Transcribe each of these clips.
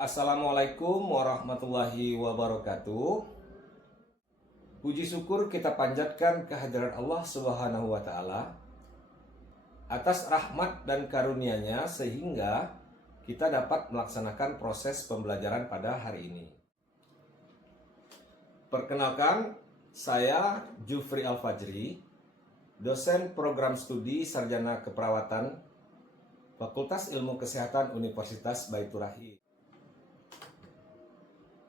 Assalamualaikum warahmatullahi wabarakatuh. Puji syukur kita panjatkan kehadiran Allah Subhanahu wa Ta'ala atas rahmat dan karunia-Nya sehingga kita dapat melaksanakan proses pembelajaran pada hari ini. Perkenalkan, saya Jufri Al-Fajri, dosen program studi Sarjana Keperawatan Fakultas Ilmu Kesehatan Universitas Baitur Rahim.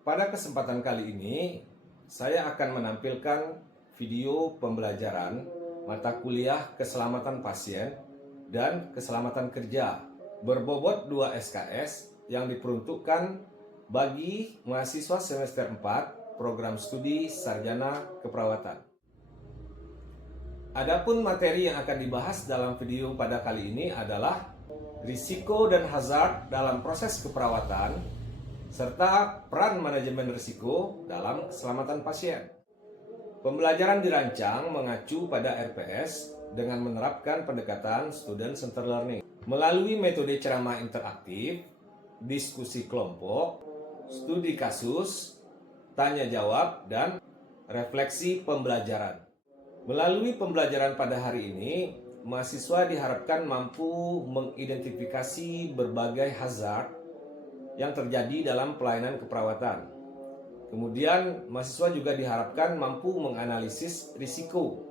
Pada kesempatan kali ini, saya akan menampilkan video pembelajaran mata kuliah keselamatan pasien dan keselamatan kerja berbobot 2 SKS yang diperuntukkan bagi mahasiswa semester 4 program studi Sarjana Keperawatan. Adapun materi yang akan dibahas dalam video pada kali ini adalah risiko dan hazard dalam proses keperawatan serta peran manajemen risiko dalam keselamatan pasien. Pembelajaran dirancang mengacu pada RPS dengan menerapkan pendekatan Student Centered Learning melalui metode ceramah interaktif, diskusi kelompok, studi kasus, tanya jawab, dan refleksi pembelajaran. Melalui pembelajaran pada hari ini, mahasiswa diharapkan mampu mengidentifikasi berbagai hazard yang terjadi dalam pelayanan keperawatan. Kemudian mahasiswa juga diharapkan mampu menganalisis risiko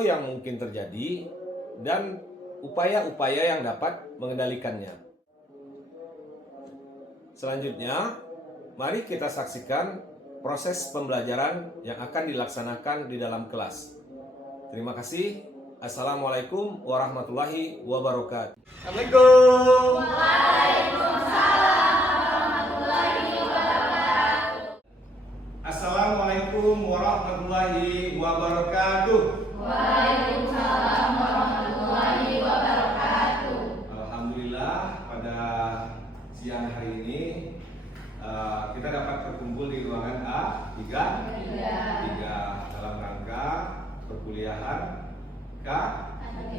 yang mungkin terjadi dan upaya-upaya yang dapat mengendalikannya. Selanjutnya, mari kita saksikan proses pembelajaran yang akan dilaksanakan di dalam kelas. Terima kasih. Assalamualaikum warahmatullahi wabarakatuh. Assalamualaikum. Assalamualaikum warahmatullahi wabarakatuh. Waalaikumsalam warahmatullahi wabarakatuh. Alhamdulillah, pada siang hari ini kita dapat berkumpul di ruangan A3 dalam rangka perkuliahan K3.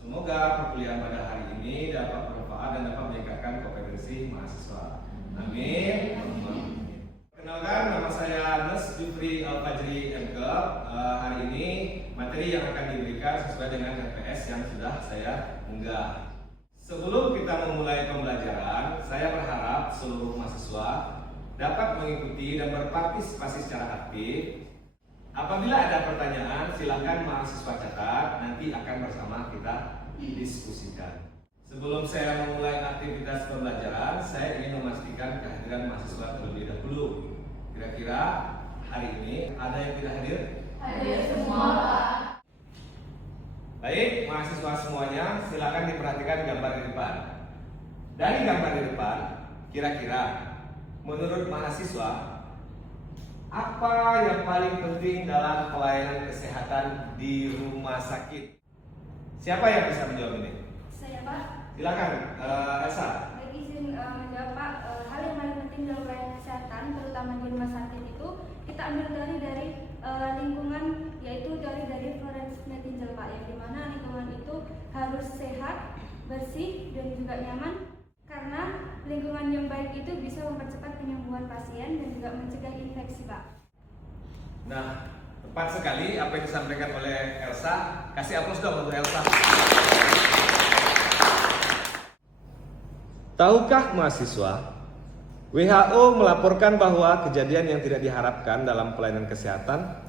Semoga perkuliahan pada hari ini dapat bermanfaat dan dapat meningkatkan kompetensi mahasiswa. Amin. Kenalkan, nama saya Nes Jufri Al-Fajri MK. Hari ini materi yang akan diberikan sesuai dengan RPS yang sudah saya unggah. Sebelum kita memulai pembelajaran, saya berharap seluruh mahasiswa dapat mengikuti dan berpartisipasi secara aktif. Apabila ada pertanyaan, silakan mahasiswa catat, nanti akan bersama kita diskusikan. Sebelum saya memulai aktivitas pembelajaran, saya ingin memastikan kehadiran mahasiswa terlebih dahulu. Kira-kira hari ini ada yang tidak hadir? Hadir semua, Pak. Baik, mahasiswa semuanya, silakan diperhatikan gambar di depan. Dari gambar di depan, kira-kira menurut mahasiswa, apa yang paling penting dalam pelayanan kesehatan di rumah sakit? Siapa yang bisa menjawab ini? Saya, Pak. Silakan, Elsa. Baik, izin menjawab, Pak. Hal yang paling penting dalam pelayanan kesehatan, terutama di rumah sakit itu, kita ambil dari lingkungan, yaitu dari Florence Nightingale, Pak, yang dimana lingkungan itu harus sehat, bersih, dan juga nyaman. Karena lingkungan yang baik itu bisa mempercepat penyembuhan pasien dan juga mencegah infeksi, Pak. Nah, tepat sekali apa yang disampaikan oleh Elsa. Kasih aplaus dong untuk Elsa. Tahukah mahasiswa, WHO melaporkan bahwa kejadian yang tidak diharapkan dalam pelayanan kesehatan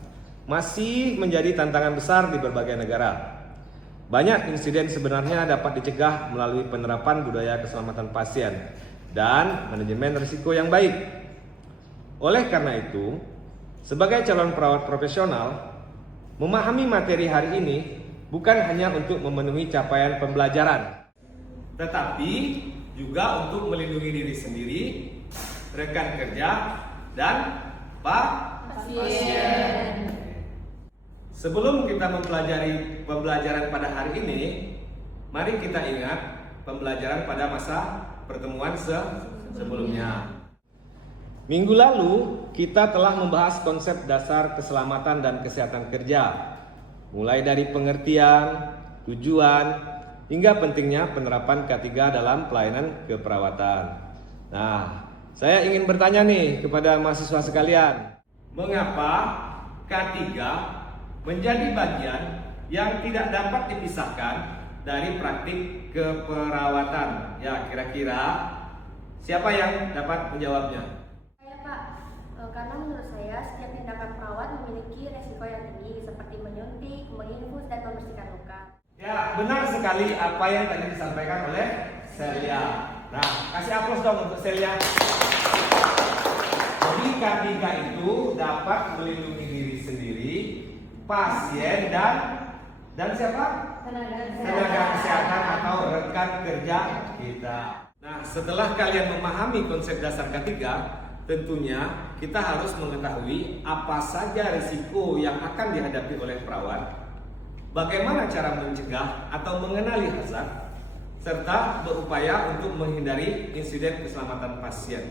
masih menjadi tantangan besar di berbagai negara. Banyak insiden sebenarnya dapat dicegah melalui penerapan budaya keselamatan pasien dan manajemen risiko yang baik. Oleh karena itu, sebagai calon perawat profesional, memahami materi hari ini bukan hanya untuk memenuhi capaian pembelajaran, tetapi juga untuk melindungi diri sendiri, rekan kerja, dan pasien. Sebelum kita mempelajari pembelajaran pada hari ini, mari kita ingat pembelajaran pada masa pertemuan sebelumnya. Minggu lalu, kita telah membahas konsep dasar keselamatan dan kesehatan kerja, mulai dari pengertian, tujuan, hingga pentingnya penerapan K3 dalam pelayanan keperawatan. Nah, saya ingin bertanya nih kepada mahasiswa sekalian, mengapa K3 menjadi bagian yang tidak dapat dipisahkan dari praktik keperawatan? Ya, kira-kira siapa yang dapat menjawabnya? Saya Pak, karena menurut saya setiap tindakan perawat memiliki resiko yang tinggi seperti menyuntik, menginfus, dan membersihkan luka. Ya, benar sekali apa yang tadi disampaikan oleh Celia. Nah, kasih aplaus dong untuk Celia. Jadi K3 itu dapat melindungi diri sendiri, pasien dan siapa? Tenaga kesehatan atau rekan kerja kita. Nah, setelah kalian memahami konsep dasar K3, tentunya kita harus mengetahui apa saja risiko yang akan dihadapi oleh perawat, bagaimana cara mencegah atau mengenali hazard, serta berupaya untuk menghindari insiden keselamatan pasien.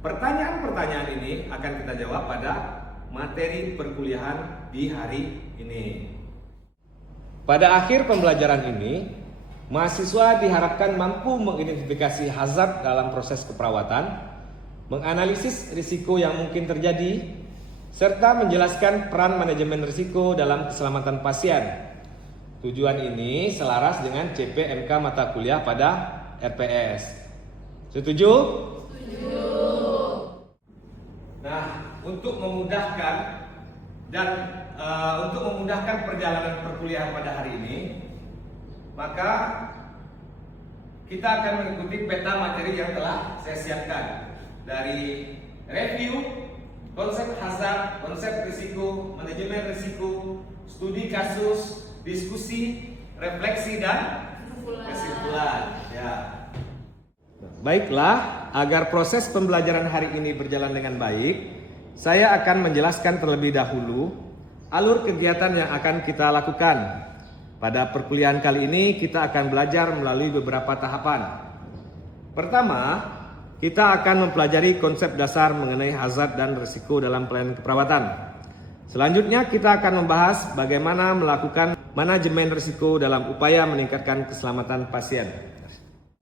Pertanyaan-pertanyaan ini akan kita jawab pada materi perkuliahan di hari ini. Pada akhir pembelajaran ini, mahasiswa diharapkan mampu mengidentifikasi hazard dalam proses keperawatan, menganalisis risiko yang mungkin terjadi, serta menjelaskan peran manajemen risiko dalam keselamatan pasien. Tujuan ini selaras dengan CPMK mata kuliah pada RPS. Setuju? Setuju. Nah, untuk memudahkan perjalanan perkuliahan pada hari ini, maka kita akan mengikuti peta materi yang telah saya siapkan dari review, konsep hazard, konsep risiko, manajemen risiko, studi kasus, diskusi, refleksi, dan kesimpulan. Ya. Baiklah, agar proses pembelajaran hari ini berjalan dengan baik, saya akan menjelaskan terlebih dahulu alur kegiatan yang akan kita lakukan. Pada perkuliahan kali ini kita akan belajar melalui beberapa tahapan. Pertama, kita akan mempelajari konsep dasar mengenai hazard dan risiko dalam pelayanan keperawatan. Selanjutnya kita akan membahas bagaimana melakukan manajemen risiko dalam upaya meningkatkan keselamatan pasien.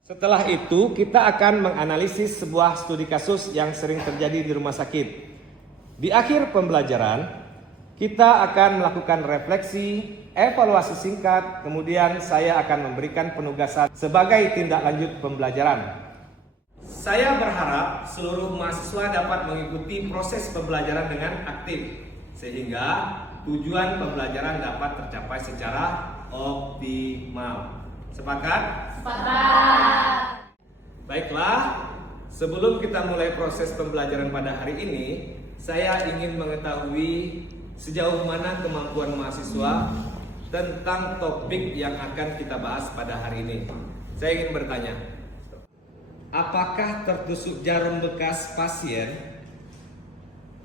Setelah itu kita akan menganalisis sebuah studi kasus yang sering terjadi di rumah sakit. Di akhir pembelajaran, kita akan melakukan refleksi, evaluasi singkat, kemudian saya akan memberikan penugasan sebagai tindak lanjut pembelajaran. Saya berharap seluruh mahasiswa dapat mengikuti proses pembelajaran dengan aktif, sehingga tujuan pembelajaran dapat tercapai secara optimal. Sepakat? Sepakat. Baiklah, sebelum kita mulai proses pembelajaran pada hari ini, saya ingin mengetahui sejauh mana kemampuan mahasiswa tentang topik yang akan kita bahas pada hari ini. Saya ingin bertanya, apakah tertusuk jarum bekas pasien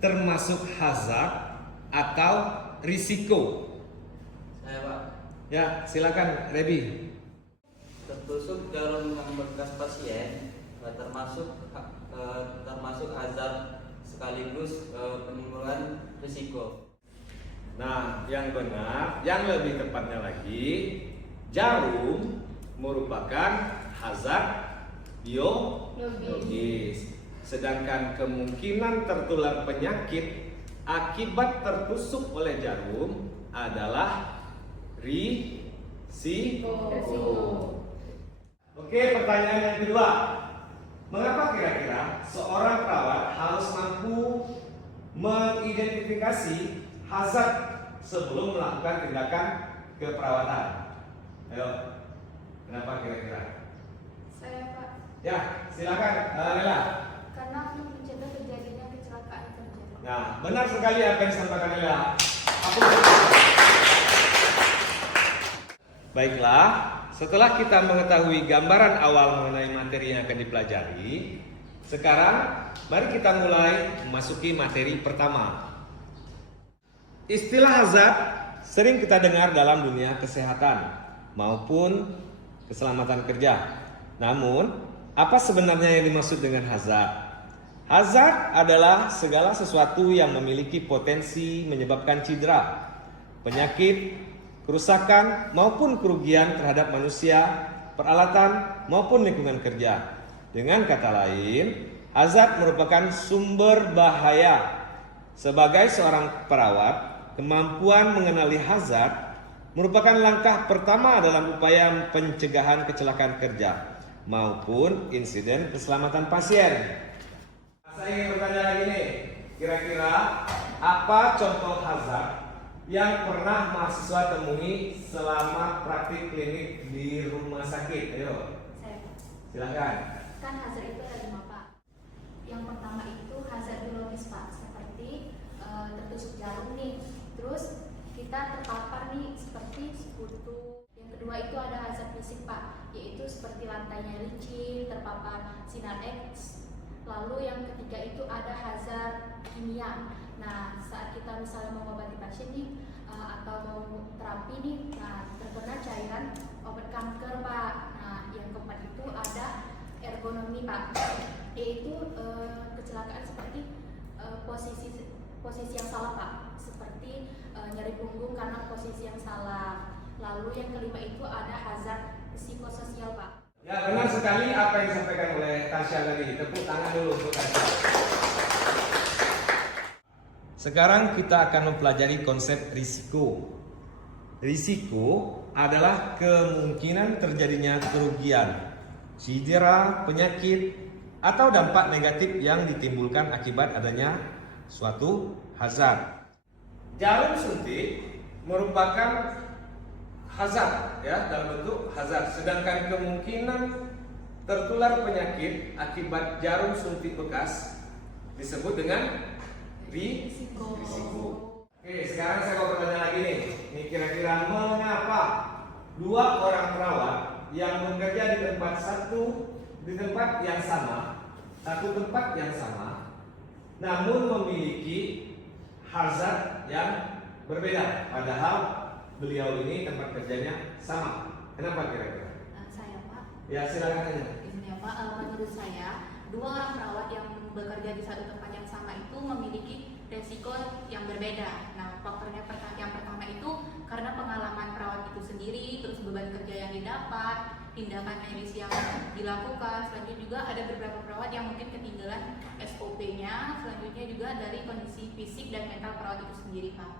termasuk hazard atau risiko? Saya Pak. Ya, silakan Rebi. Tertusuk jarum bekas pasien termasuk hazard sekaligus penimbulan risiko. Nah, yang benar, yang lebih tepatnya lagi, jarum merupakan hazard biologis. Sedangkan kemungkinan tertular penyakit akibat tertusuk oleh jarum adalah risiko. Oke, pertanyaan yang kedua. Mengapa kira-kira seorang perawat harus mampu mengidentifikasi hazard sebelum melakukan tindakan keperawatan? Ayo, kenapa kira-kira? Saya Pak, Ya, silakan Lela. karena untuk mencegah terjadinya kecelakaan kerja. Nah, benar sekali apa yang disampaikan Lela. Baiklah, setelah kita mengetahui gambaran awal mengenai materi yang akan dipelajari, sekarang mari kita mulai memasuki materi pertama. Istilah hazard sering kita dengar dalam dunia kesehatan maupun keselamatan kerja. Namun, apa sebenarnya yang dimaksud dengan hazard? Hazard adalah segala sesuatu yang memiliki potensi menyebabkan cedera, penyakit, kerusakan maupun kerugian terhadap manusia, peralatan maupun lingkungan kerja. Dengan kata lain, hazard merupakan sumber bahaya. Sebagai seorang perawat, kemampuan mengenali hazard merupakan langkah pertama dalam upaya pencegahan kecelakaan kerja maupun insiden keselamatan pasien. Saya ingin bertanya lagi nih, kira-kira apa contoh hazard yang pernah mahasiswa temui selama praktik klinik di rumah sakit? Ayo, Saya, Pak. silakan. Kan hazard itu ada 5, Pak. Yang pertama itu hazard biologis, Pak, seperti tertusuk jarum nih, terus kita terpapar nih seperti sekutu. Yang kedua itu ada hazard fisik, Pak, yaitu seperti lantainya licin, terpapar sinar X. Lalu yang ketiga itu ada hazard kimia. Nah, saat kita misalnya mengobati pasien nih atau mau terapi nih, nah terkena cairan obat kanker, Pak. Nah, yang keempat itu ada ergonomi, Pak, yaitu kecelakaan seperti posisi yang salah, Pak, seperti nyeri punggung karena posisi yang salah. Lalu yang kelima itu ada hazard psikososial, Pak. Ya, benar sekali apa yang disampaikan oleh Tasya tadi. Tepuk tangan dulu untuk Tasya. Sekarang kita akan mempelajari konsep risiko. Risiko adalah kemungkinan terjadinya kerugian, cedera, penyakit, atau dampak negatif yang ditimbulkan akibat adanya suatu hazard. Jarum suntik merupakan hazard, ya, dalam bentuk hazard. Sedangkan kemungkinan tertular penyakit akibat jarum suntik bekas disebut dengan risiko. Oke, sekarang saya mau bertanya lagi nih. Ini kira-kira mengapa dua orang perawat yang bekerja di tempat yang sama, namun memiliki hazard yang berbeda, padahal beliau ini tempat kerjanya sama. Kenapa kira-kira? Saya, Pak. Ya, silakan aja. Ini ya, Pak. Menurut saya, dua orang perawat yang bekerja di satu tempat yang sama itu memiliki resiko yang berbeda. Nah, faktornya yang pertama itu karena pengalaman perawat itu sendiri, terus beban kerja yang didapat, tindakan medis yang dilakukan. Selanjutnya juga ada beberapa perawat yang mungkin ketinggalan SOP-nya. Selanjutnya juga dari kondisi fisik dan mental perawat itu sendiri, Pak.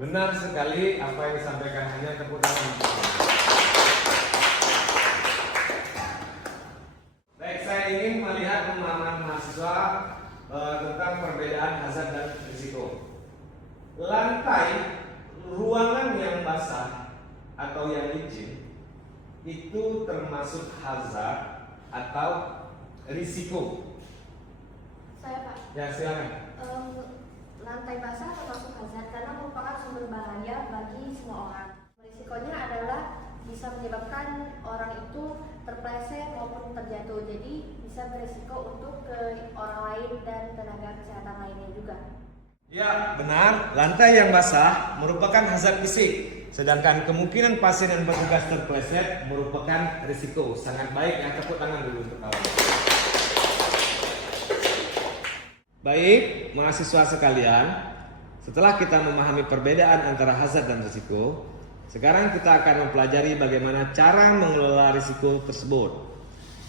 Benar sekali apa yang disampaikan, hanya tepuk tangan. Baik, saya ingin melihat pemahaman mahasiswa tentang perbedaan hazard dan risiko. Lantai ruangan yang basah atau yang licin itu termasuk hazard atau risiko? Saya, Pak. Ya, silakan. Lantai basah termasuk hazard karena merupakan sumber bahaya bagi semua orang. Risikonya adalah bisa menyebabkan orang itu terpleset maupun terjatuh, jadi bisa berisiko untuk ke orang lain dan tenaga kesehatan lainnya juga. Ya, benar. Lantai yang basah merupakan hazard fisik, sedangkan kemungkinan pasien yang bertugas terpleset merupakan risiko. Sangat baik, ya, tepuk tangan dulu untuk kawan. Baik, mahasiswa sekalian, setelah kita memahami perbedaan antara hazard dan risiko, sekarang kita akan mempelajari bagaimana cara mengelola risiko tersebut.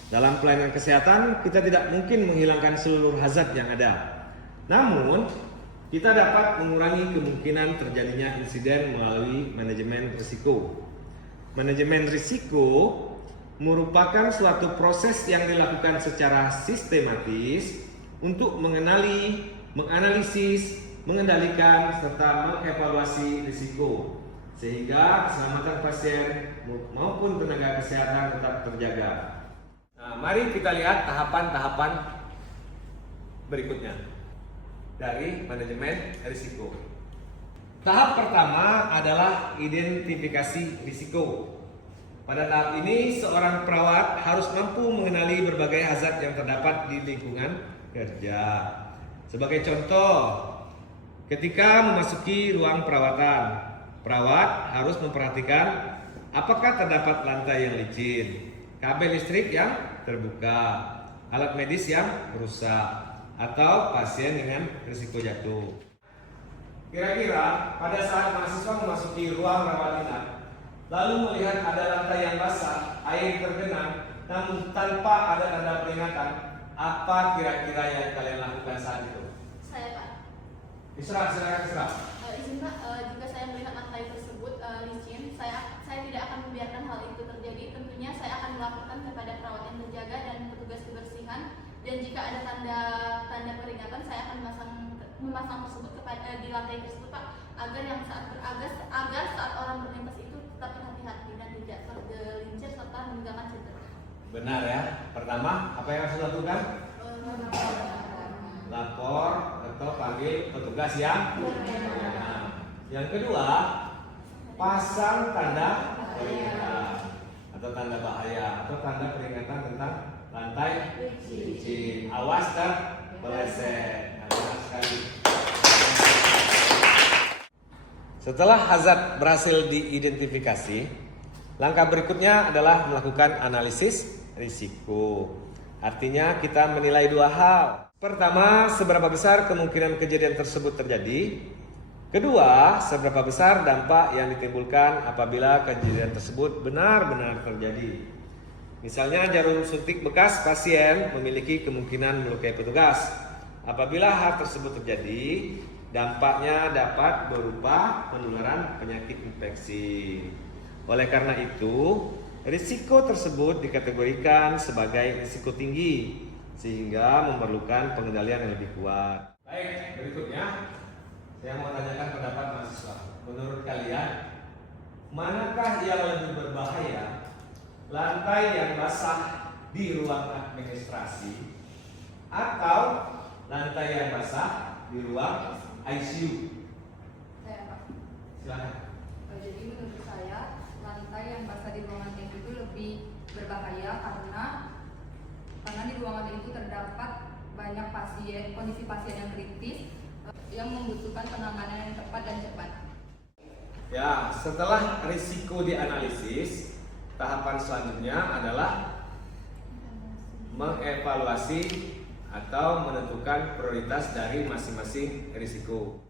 Dalam pelayanan kesehatan, kita tidak mungkin menghilangkan seluruh hazard yang ada. Namun, kita dapat mengurangi kemungkinan terjadinya insiden melalui manajemen risiko. Manajemen risiko merupakan suatu proses yang dilakukan secara sistematis untuk mengenali, menganalisis, mengendalikan, serta mengevaluasi risiko sehingga keselamatan pasien maupun tenaga kesehatan tetap terjaga. Nah, mari kita lihat tahapan-tahapan berikutnya dari manajemen risiko. Tahap pertama adalah identifikasi risiko. Pada tahap ini, seorang perawat harus mampu mengenali berbagai hazard yang terdapat di lingkungan kerja. Sebagai contoh, ketika memasuki ruang perawatan, perawat harus memperhatikan apakah terdapat lantai yang licin, kabel listrik yang terbuka, alat medis yang rusak, atau pasien dengan risiko jatuh. Kira-kira pada saat mahasiswa memasuki ruang rawat inap, lalu melihat ada lantai yang basah, air tergenang, namun tanpa ada tanda peringatan, apa kira-kira yang kalian lakukan saat itu? Saya Pak. Silakan. Izin Pak, jika saya melihat lantai tersebut licin, saya tidak akan membiarkan hal itu terjadi. Tentunya saya akan melaporkan kepada perawat yang berjaga dan petugas kebersihan. Dan jika ada tanda peringatan, saya akan memasang tersebut di lantai tersebut Pak, agar saat orang berlintas itu tetap hati-hati dan tidak tergelincir serta meninggalkan cedera. Benar ya. Pertama, apa yang harus dilakukan? Lapor atau panggil petugas yang Nah, yang kedua, pasang tanda peringatan atau tanda bahaya atau tanda peringatan tentang lantai licin. Awas terpeleset. Nah, benar sekali. Setelah hazard berhasil diidentifikasi, langkah berikutnya adalah melakukan analisis risiko. Artinya kita menilai dua hal. Pertama, seberapa besar kemungkinan kejadian tersebut terjadi. Kedua, seberapa besar dampak yang ditimbulkan apabila kejadian tersebut benar-benar terjadi. Misalnya jarum suntik bekas pasien memiliki kemungkinan melukai petugas. Apabila hal tersebut terjadi, dampaknya dapat berupa penularan penyakit infeksi. Oleh karena itu, risiko tersebut dikategorikan sebagai risiko tinggi sehingga memerlukan pengendalian yang lebih kuat. Baik, berikutnya saya mau tanyakan pendapat mahasiswa. Menurut kalian, manakah yang lebih berbahaya? Lantai yang basah di ruang administrasi atau lantai yang basah di ruang ICU? Saya Pak. Silakan. Jadi menurut saya lantai yang basah di ruangan itu lebih berbahaya karena di ruangan itu terdapat banyak pasien, kondisi pasien yang kritis yang membutuhkan penanganan yang tepat dan cepat. Ya, setelah risiko dianalisis, tahapan selanjutnya adalah mengevaluasi atau menentukan prioritas dari masing-masing risiko.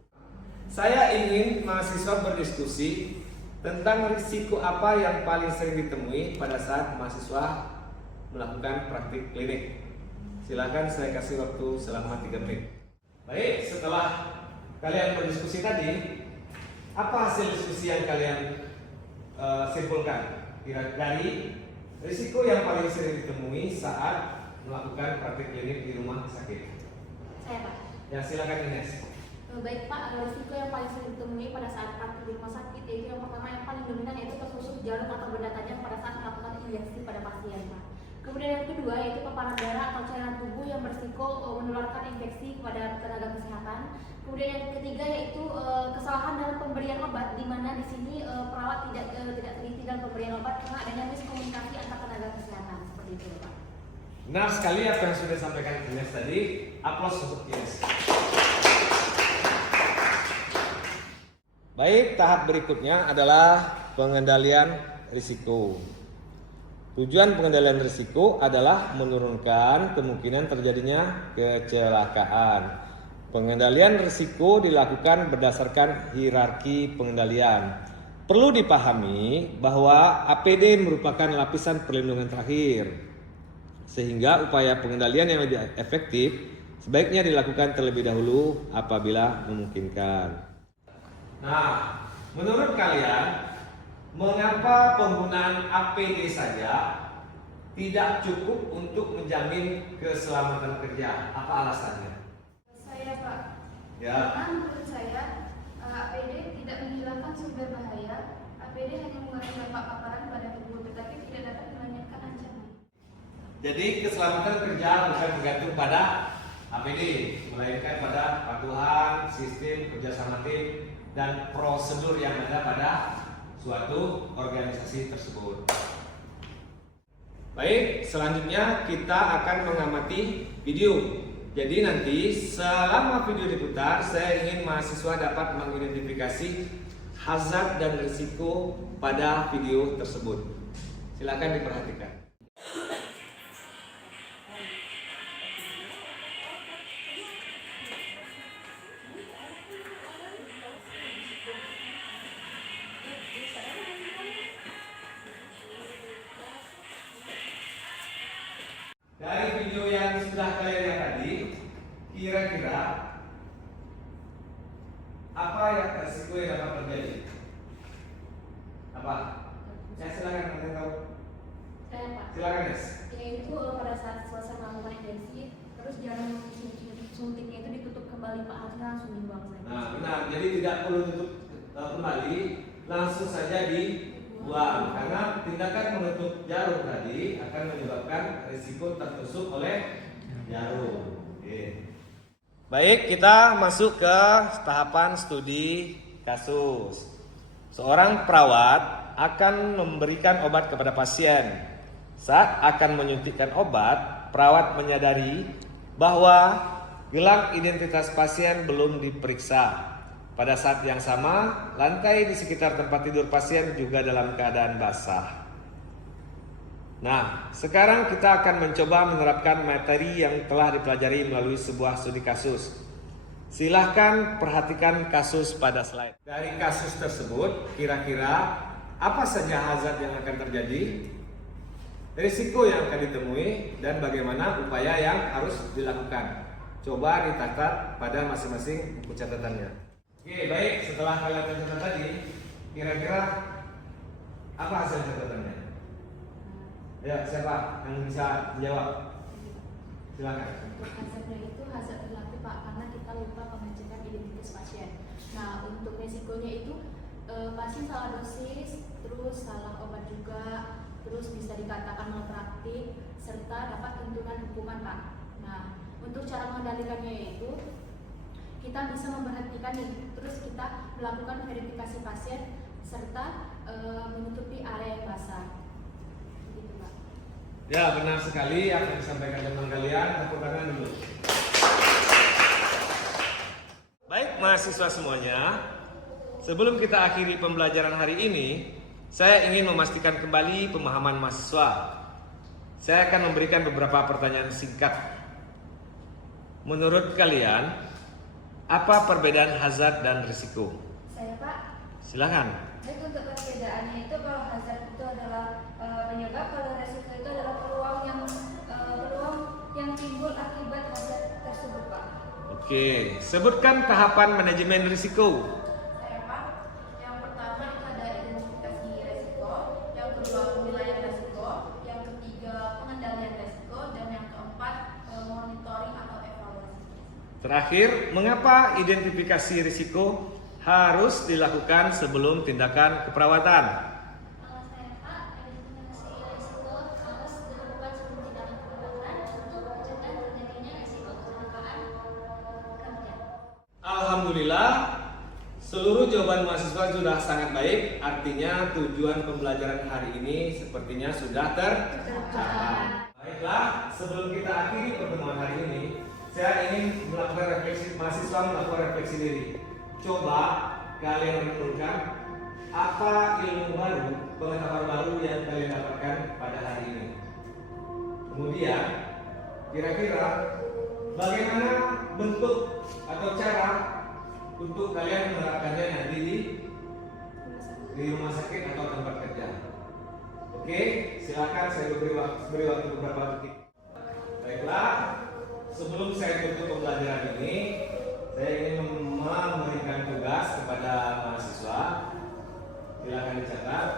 Saya ingin mahasiswa berdiskusi tentang risiko apa yang paling sering ditemui pada saat mahasiswa melakukan praktik klinik. Silakan, saya kasih waktu selama 3 menit. Baik, setelah kalian berdiskusi tadi, apa hasil diskusi yang kalian simpulkan? Dari risiko yang paling sering ditemui saat melakukan praktik klinik di rumah sakit. Saya Pak. Ya, silakan Ines. Baik Pak, risiko yang paling sering ditemui pada saat praktik di rumah sakit yaitu yang pertama yang paling dominan yaitu tertusuk jarum atau benda tajam pada saat melakukan injeksi pada pasien Pak. Kemudian yang kedua yaitu paparan darah atau cairan tubuh yang berisiko menularkan infeksi kepada tenaga kesehatan. Kemudian yang ketiga yaitu kesalahan dalam pemberian obat, di mana di sini perawat tidak teliti dalam pemberian obat karena adanya miskomunikasi antar tenaga kesehatan, seperti itu Pak. Benar sekali apa yang sudah disampaikan Ines tadi. Aplaus untuk Ines. Baik, tahap berikutnya adalah pengendalian risiko. Tujuan pengendalian risiko adalah menurunkan kemungkinan terjadinya kecelakaan. Pengendalian risiko dilakukan berdasarkan hierarki pengendalian. Perlu dipahami bahwa APD merupakan lapisan perlindungan terakhir, sehingga upaya pengendalian yang lebih efektif sebaiknya dilakukan terlebih dahulu apabila memungkinkan. Nah, menurut kalian, mengapa penggunaan APD saja tidak cukup untuk menjamin keselamatan kerja? Apa alasannya? Saya Pak. Ya. Karena menurut saya APD tidak menghilangkan sumber bahaya. APD hanya mengurangi dampak paparan pada tubuh, tetapi tidak dapat menghilangkan ancaman. Jadi keselamatan kerja bukan bergantung pada APD, melainkan pada patuhan, sistem kerjasama tim, dan prosedur yang ada pada suatu organisasi tersebut. Baik, selanjutnya kita akan mengamati video. Jadi nanti selama video diputar, saya ingin mahasiswa dapat mengidentifikasi hazard dan risiko pada video tersebut. Silakan diperhatikan. sudah kalian lihat tadi, kira-kira apa yang resiko yang dapat terjadi? Apa? Saya silakan yang tahu. Saya Pak. Silakan Nes. Yaitu pada saat selesai melakukan injeksi, terus jarum suntiknya itu ditutup kembali Pak, harusnya langsung dibuang saja. Nah benar, jadi tidak perlu tutup kembali, langsung saja dibuang karena tindakan menutup jarum tadi akan menyebabkan risiko tertusuk oleh jarum. Oke. Baik, kita masuk ke tahapan studi kasus. Seorang perawat akan memberikan obat kepada pasien. Saat akan menyuntikkan obat, perawat menyadari bahwa gelang identitas pasien belum diperiksa. Pada saat yang sama, lantai di sekitar tempat tidur pasien juga dalam keadaan basah. Nah, sekarang kita akan mencoba menerapkan materi yang telah dipelajari melalui sebuah studi kasus. Silahkan perhatikan kasus pada slide. Dari kasus tersebut, kira-kira apa saja hazard yang akan terjadi, risiko yang akan ditemui, dan bagaimana upaya yang harus dilakukan. Coba dicatat pada masing-masing buku catatannya. Oke, baik. Setelah kalian mencatat tadi, kira-kira apa hasil catatannya? Ya, siapa yang bisa menjawab? Silakan. Untuk hazardnya itu hazard berlaku Pak, karena kita lupa pengecekan identitas pasien. Nah, untuk resikonya itu pasien salah dosis, terus salah obat juga, terus bisa dikatakan malpraktik, serta dapat tuntutan hukuman Pak. Nah, untuk cara mengendalikannya yaitu kita bisa memberhentikan nih, terus kita melakukan verifikasi pasien serta menutupi area yang basah. Gitu Pak. Ya, benar sekali apa yang disampaikan teman kalian. Tepuk tangan dulu. Baik, mahasiswa semuanya. Sebelum kita akhiri pembelajaran hari ini, saya ingin memastikan kembali pemahaman mahasiswa. Saya akan memberikan beberapa pertanyaan singkat. Menurut kalian, apa perbedaan hazard dan risiko? Saya Pak. Silakan. Baik, untuk perbedaannya itu kalau hazard itu adalah penyebab, kalau resiko itu adalah peluang yang timbul akibat hazard tersebut Pak. Oke, sebutkan tahapan manajemen risiko. Saya Pak, yang pertama itu ada identifikasi resiko, yang kedua penilaian resiko, yang ketiga pengendalian resiko, dan yang keempat monitoring atau evaluasi. Terakhir, mengapa identifikasi risiko harus dilakukan sebelum tindakan keperawatan? Kalau saya Pak, identifikasi resiko harus dilakukan sebelum tindakan perawatan untuk mencegah terjadinya resiko kecelakaan kerja. Alhamdulillah, seluruh jawaban mahasiswa sudah sangat baik. Artinya tujuan pembelajaran hari ini sepertinya sudah tercapai. Baiklah, sebelum kita akhiri pertemuan hari ini, saya ingin melakukan refleksi, mahasiswa melakukan refleksi diri. Coba kalian renungkan apa ilmu baru, pengetahuan baru yang kalian dapatkan pada hari ini. Kemudian, kira-kira bagaimana bentuk atau cara untuk kalian menerapkannya nanti di rumah sakit atau tempat kerja. Oke, silakan saya beri waktu beberapa detik. Baiklah, sebelum saya tutup pembelajaran ini, saya ingin memberikan tugas kepada mahasiswa. Silakan dicatat.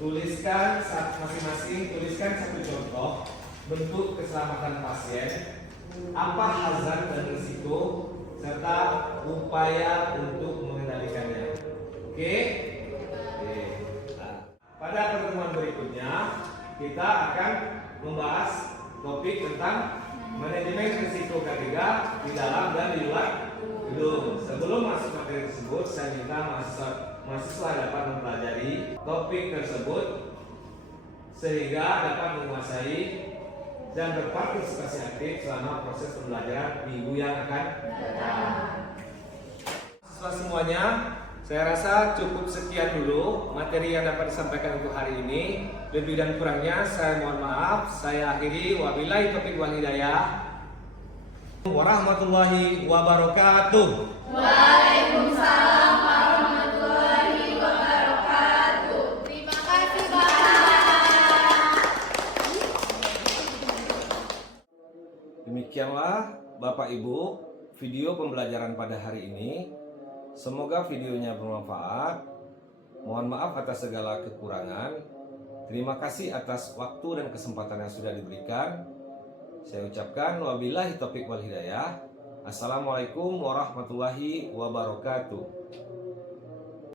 Tuliskan masing-masing, tuliskan satu contoh bentuk keselamatan pasien, apa hazard dan risiko, serta upaya untuk mengendalikannya. Oke? Oke. Nah, pada pertemuan berikutnya kita akan membahas topik tentang manajemen risiko K3 di dalam dan di luar gedung. Sebelum masuk materi tersebut, saya minta mahasiswa dapat mempelajari topik tersebut sehingga dapat menguasai dan berpartisipasi aktif selama proses pembelajaran minggu yang akan datang. Mahasiswa semuanya, saya rasa cukup sekian dulu materi yang dapat disampaikan untuk hari ini. Lebih dan kurangnya saya mohon maaf. Saya akhiri, wabillahi taufiq wal hidayah. Warahmatullahi wabarakatuh. Waalaikumsalam warahmatullahi wabarakatuh. Terima kasih Pak. Demikianlah Bapak Ibu video pembelajaran pada hari ini. Semoga videonya bermanfaat. Mohon maaf atas segala kekurangan. Terima kasih atas waktu dan kesempatan yang sudah diberikan. Saya ucapkan wabillahi taufiq wal hidayah. Assalamualaikum warahmatullahi wabarakatuh.